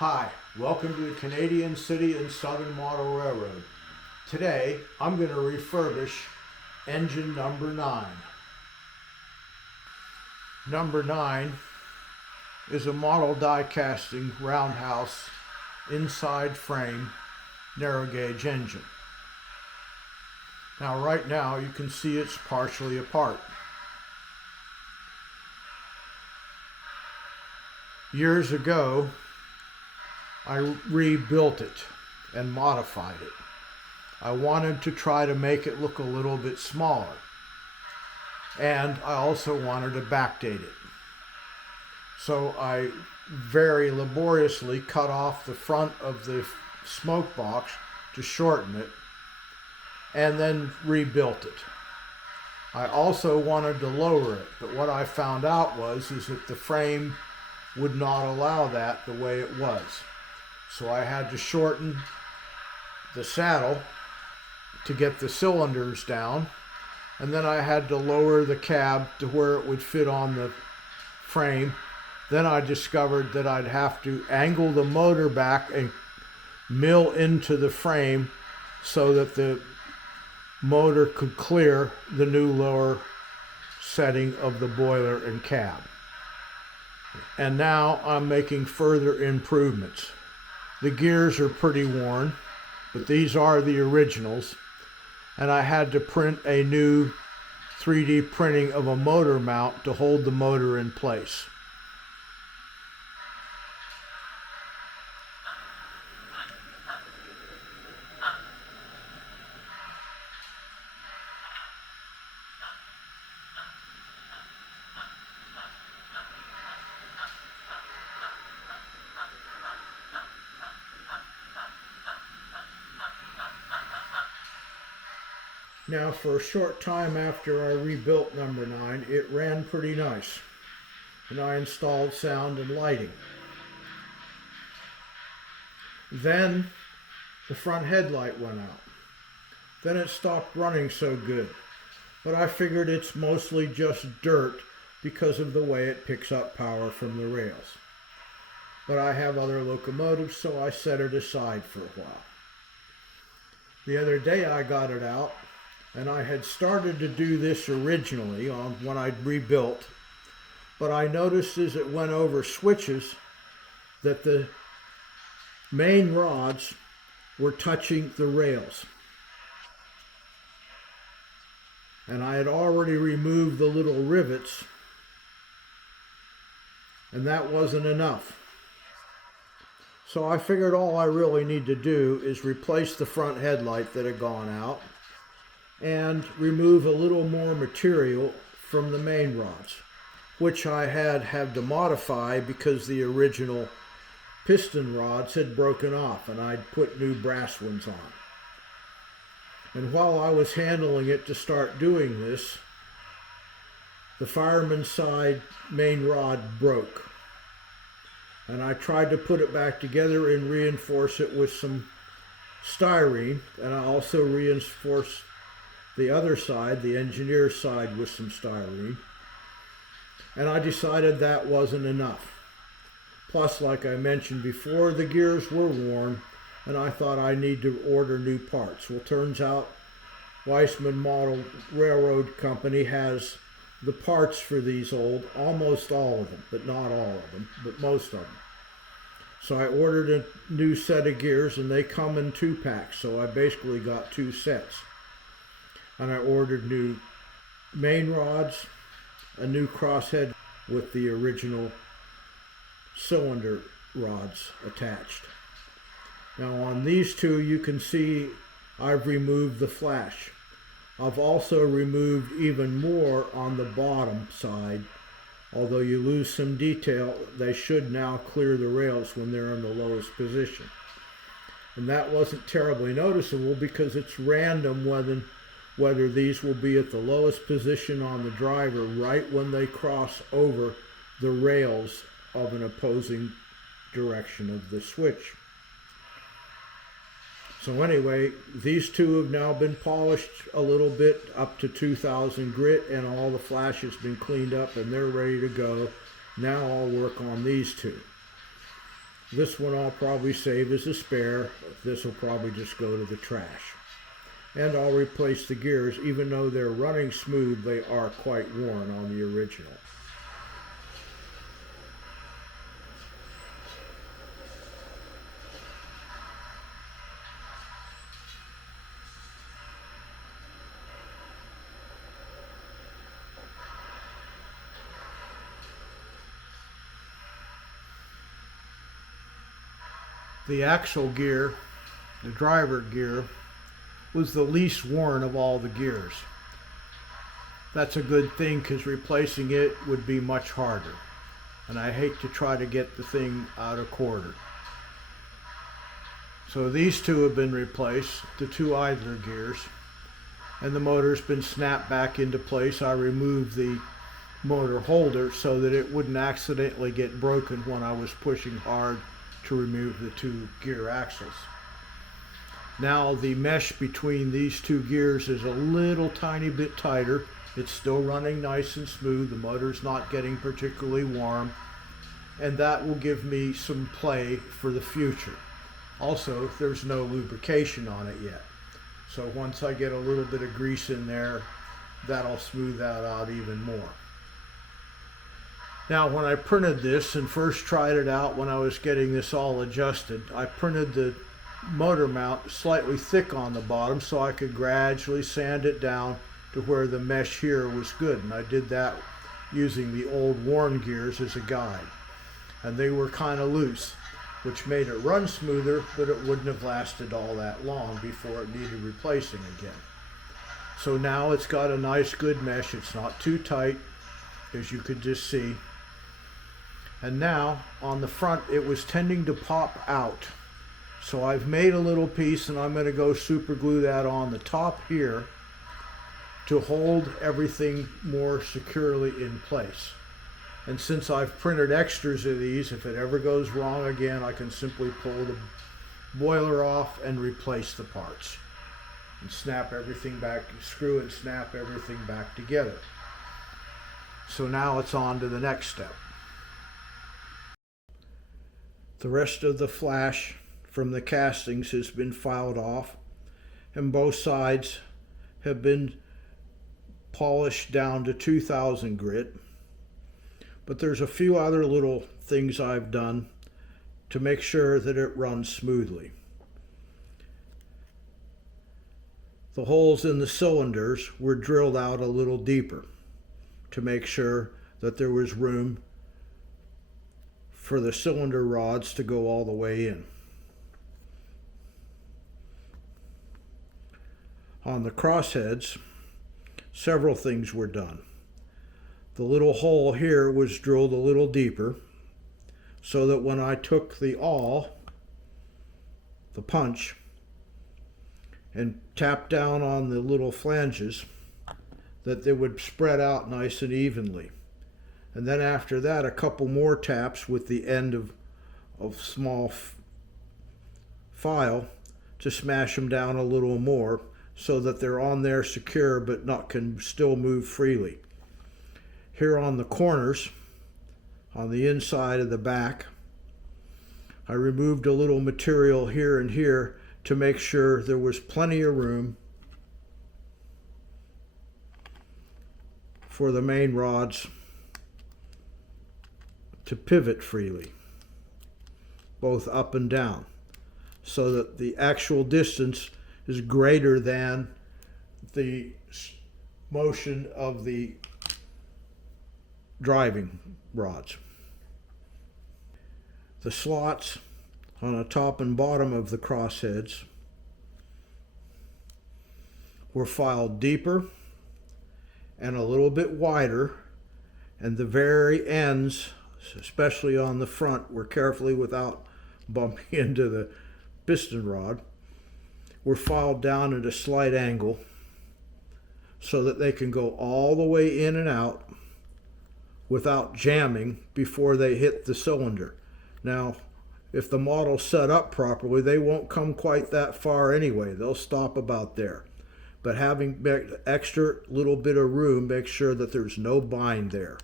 Hi, welcome to the Canadian City and Southern Model Railroad. Today, I'm going to refurbish engine number 9. Number 9 is a model die casting roundhouse inside frame narrow gauge engine. Now right now you can see it's partially apart. Years ago I rebuilt it and modified it. I wanted to try to make it look a little bit smaller, and I also wanted to backdate it. So I very laboriously cut off the front of the smoke box to shorten it and then rebuilt it. I also wanted to lower it, but what I found out is that the frame would not allow that the way it was. So I had to shorten the saddle to get the cylinders down, and then I had to lower the cab to where it would fit on the frame. Then I discovered that I'd have to angle the motor back and mill into the frame so that the motor could clear the new lower setting of the boiler and cab. And now I'm making further improvements. The gears are pretty worn, but these are the originals, and I had to print a new 3D printing of a motor mount to hold the motor in place. Now, for a short time after I rebuilt number 9, it ran pretty nice, and I installed sound and lighting. Then the front headlight went out. Then it stopped running so good, but I figured it's mostly just dirt because of the way it picks up power from the rails. But I have other locomotives, so I set it aside for a while. The other day I got it out, and I had started to do this originally when I'd rebuilt, but I noticed as it went over switches that the main rods were touching the rails. And I had already removed the little rivets, and that wasn't enough. So I figured all I really need to do is replace the front headlight that had gone out and remove a little more material from the main rods, which I had to modify because the original piston rods had broken off and I'd put new brass ones on. And while I was handling it to start doing this, the fireman's side main rod broke. And I tried to put it back together and reinforce it with some styrene, and I also reinforced the other side, the engineer's side, with some styrene, and I decided that wasn't enough. Plus, like I mentioned before, the gears were worn, and I thought I need to order new parts. Well, turns out Weissman Model Railroad Company has the parts for these almost all of them, but not all of them, but most of them. So I ordered a new set of gears, and they come in 2-packs, so I basically got 2 sets. And I ordered new main rods, a new crosshead with the original cylinder rods attached. Now on these two you can see I've removed the flash. I've also removed even more on the bottom side. Although you lose some detail, they should now clear the rails when they're in the lowest position. And that wasn't terribly noticeable because it's random whether these will be at the lowest position on the driver right when they cross over the rails of an opposing direction of the switch. So anyway, these two have now been polished a little bit up to 2000 grit, and all the flash has been cleaned up and they're ready to go. Now I'll work on these two. This one I'll probably save as a spare. This will probably just go to the trash. And I'll replace the gears. Even though they're running smooth, they are quite worn on the original. The axle gear, the driver gear, was the least worn of all the gears. That's a good thing because replacing it would be much harder. And I hate to try to get the thing out of quarter. So these two have been replaced, the two idler gears, and the motor's been snapped back into place. I removed the motor holder so that it wouldn't accidentally get broken when I was pushing hard to remove the two gear axles. Now the mesh between these two gears is a little tiny bit tighter. It's still running nice and smooth. The motor's not getting particularly warm, and that will give me some play for the future. Also, there's no lubrication on it yet. So once I get a little bit of grease in there, that'll smooth that out even more. Now, when I printed this and first tried it out when I was getting this all adjusted, I printed the motor mount slightly thick on the bottom so I could gradually sand it down to where the mesh here was good. And I did that using the old worn gears as a guide. And they were kind of loose, which made it run smoother, but it wouldn't have lasted all that long before it needed replacing again. So now it's got a nice good mesh. It's not too tight, as you could just see. And now on the front it was tending to pop out. So I've made a little piece and I'm going to go super glue that on the top here to hold everything more securely in place. And since I've printed extras of these, if it ever goes wrong again, I can simply pull the boiler off and replace the parts. And snap everything back, screw and snap everything back together. So now it's on to the next step. The rest of the flash from the castings has been filed off, and both sides have been polished down to 2000 grit. But there's a few other little things I've done to make sure that it runs smoothly. The holes in the cylinders were drilled out a little deeper to make sure that there was room for the cylinder rods to go all the way in. On the crossheads, several things were done. The little hole here was drilled a little deeper so that when I took the awl, the punch, and tapped down on the little flanges, that they would spread out nice and evenly. And then after that, a couple more taps with the end of small file to smash them down a little more so that they're on there secure but can still move freely. Here on the corners, on the inside of the back, I removed a little material here and here to make sure there was plenty of room for the main rods to pivot freely, both up and down, so that the actual distance is greater than the motion of the driving rods. The slots on the top and bottom of the crossheads were filed deeper and a little bit wider, and the very ends, especially on the front, were carefully, without bumping into the piston rod, were filed down at a slight angle so that they can go all the way in and out without jamming before they hit the cylinder. Now, if the model's set up properly, they won't come quite that far anyway. They'll stop about there. But having extra little bit of room, make sure that there's no bind there.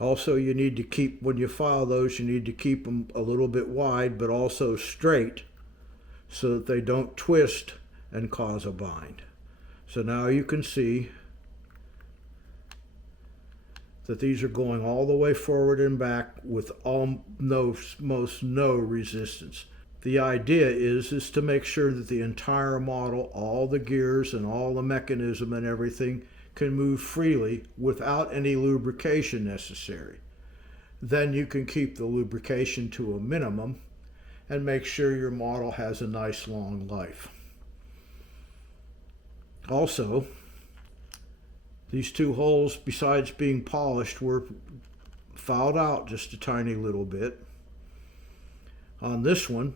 Also, you need to keep, when you file those, you need to keep them a little bit wide, but also straight so that they don't twist and cause a bind. So now you can see that these are going all the way forward and back with almost no resistance. The idea is to make sure that the entire model, all the gears and all the mechanism and everything can move freely without any lubrication necessary. Then you can keep the lubrication to a minimum and make sure your model has a nice long life. Also, these two holes, besides being polished, were fouled out just a tiny little bit. On this one,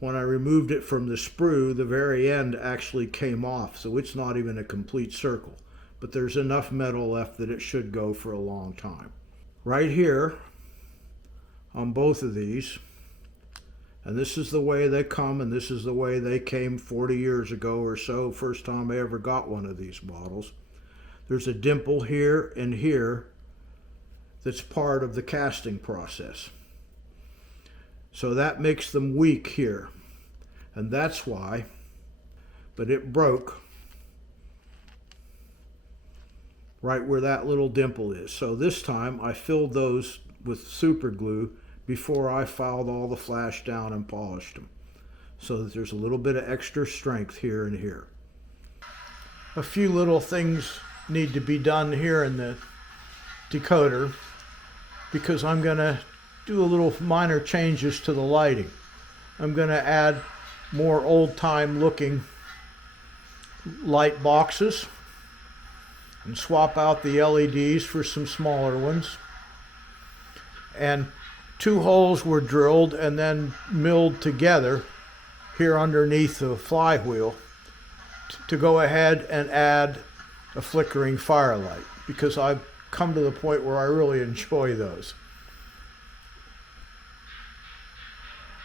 when I removed it from the sprue, the very end actually came off, so it's not even a complete circle. But there's enough metal left that it should go for a long time. Right here, on both of these, and this is the way they come, and this is the way they came 40 years ago or so, first time I ever got one of these models. There's a dimple here and here that's part of the casting process. So that makes them weak here. And that's why, but it broke right where that little dimple is. So this time I filled those with super glue before I filed all the flash down and polished them, so that there's a little bit of extra strength here and here. A few little things need to be done here in the decoder because I'm going to do a little minor changes to the lighting. I'm going to add more old-time looking light boxes and swap out the LEDs for some smaller ones. And 2 holes were drilled and then milled together here underneath the flywheel to go ahead and add a flickering firelight, because I've come to the point where I really enjoy those.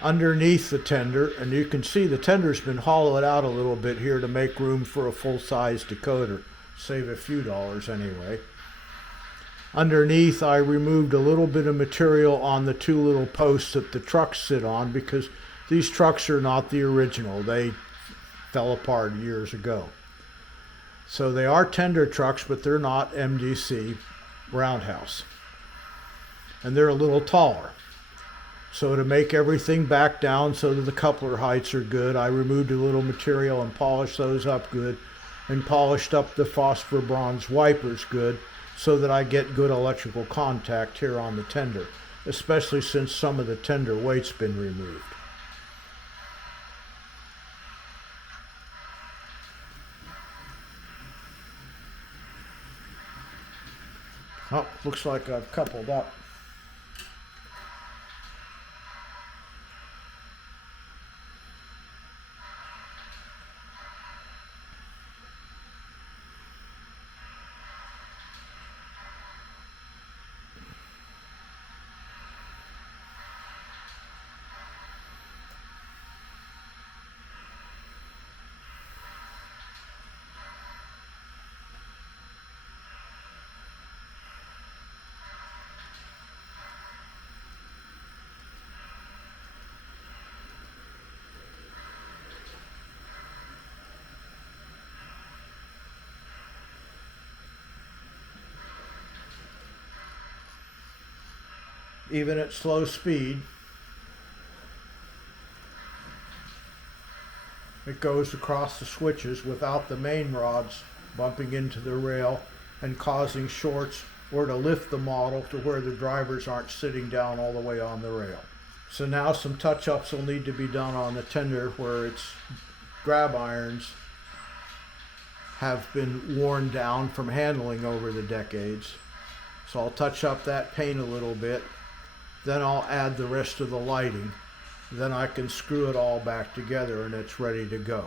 Underneath the tender, and you can see the tender's been hollowed out a little bit here to make room for a full-size decoder, save a few dollars anyway. Underneath, I removed a little bit of material on the 2 little posts that the trucks sit on, because these trucks are not the original. They fell apart years ago. So they are tender trucks, but they're not MDC Roundhouse. And they're a little taller. So to make everything back down so that the coupler heights are good, I removed a little material and polished those up good, and polished up the phosphor bronze wipers good, so that I get good electrical contact here on the tender, especially since some of the tender weight's been removed. Oh, looks like I've coupled up. Even at slow speed, it goes across the switches without the main rods bumping into the rail and causing shorts, or to lift the model to where the drivers aren't sitting down all the way on the rail. So now some touch-ups will need to be done on the tender where its grab irons have been worn down from handling over the decades. So I'll touch up that paint a little bit. Then I'll add the rest of the lighting. Then I can screw it all back together and it's ready to go.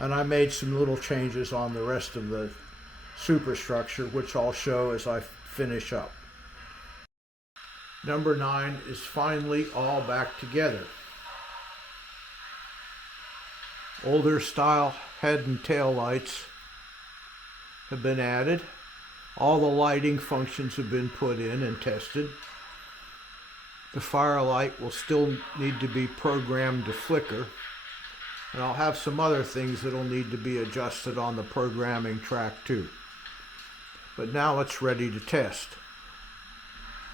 And I made some little changes on the rest of the superstructure, which I'll show as I finish up. Number 9 is finally all back together. Older style head and tail lights have been added. All the lighting functions have been put in and tested. The firelight will still need to be programmed to flicker, and I'll have some other things that'll need to be adjusted on the programming track too. But now it's ready to test.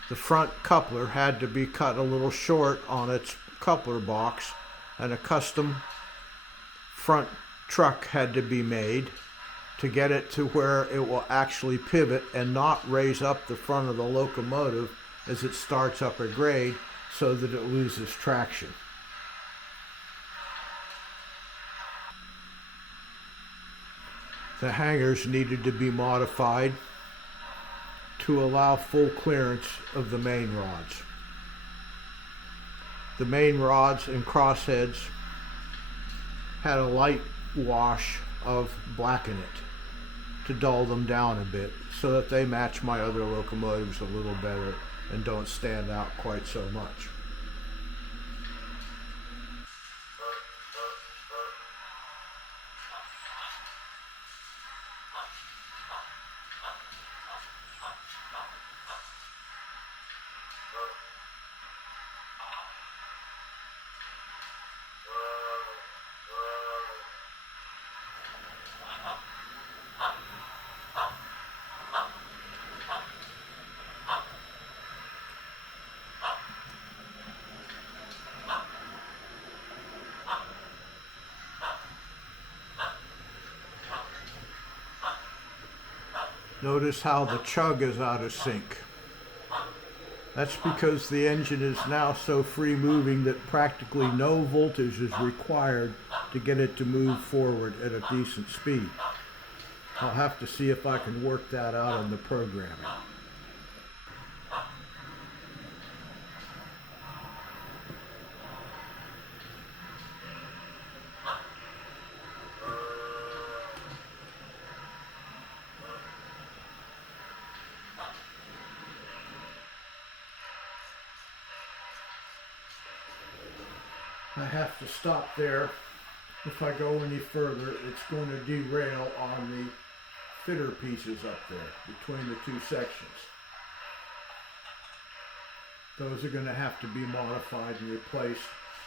The front coupler had to be cut a little short on its coupler box, and a custom front truck had to be made to get it to where it will actually pivot and not raise up the front of the locomotive as it starts up a grade so that it loses traction. The hangers needed to be modified to allow full clearance of the main rods. The main rods and crossheads had a light wash of black in it to dull them down a bit so that they match my other locomotives a little better and don't stand out quite so much. Notice how the chug is out of sync. That's because the engine is now so free moving that practically no voltage is required to get it to move forward at a decent speed. I'll have to see if I can work that out in the programming. I have to stop there. If I go any further, it's going to derail on the fitter pieces up there between the two sections. Those are going to have to be modified and replaced,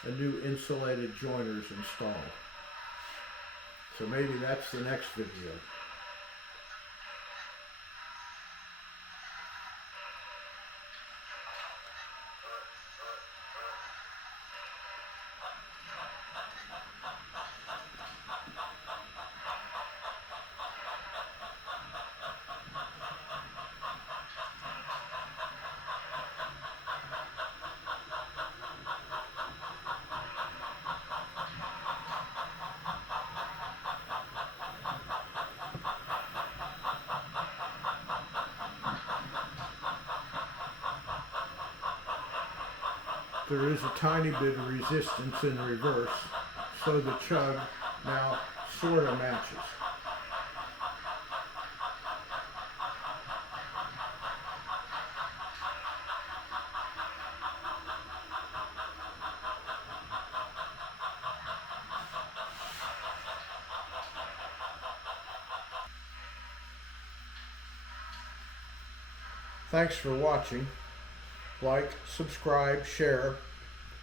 and new insulated joiners installed. So maybe that's the next video. There is a tiny bit of resistance in reverse, so the chug now sort of matches. Thanks for watching. Like, subscribe, share,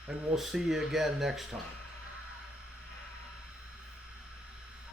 and we'll see you again next time.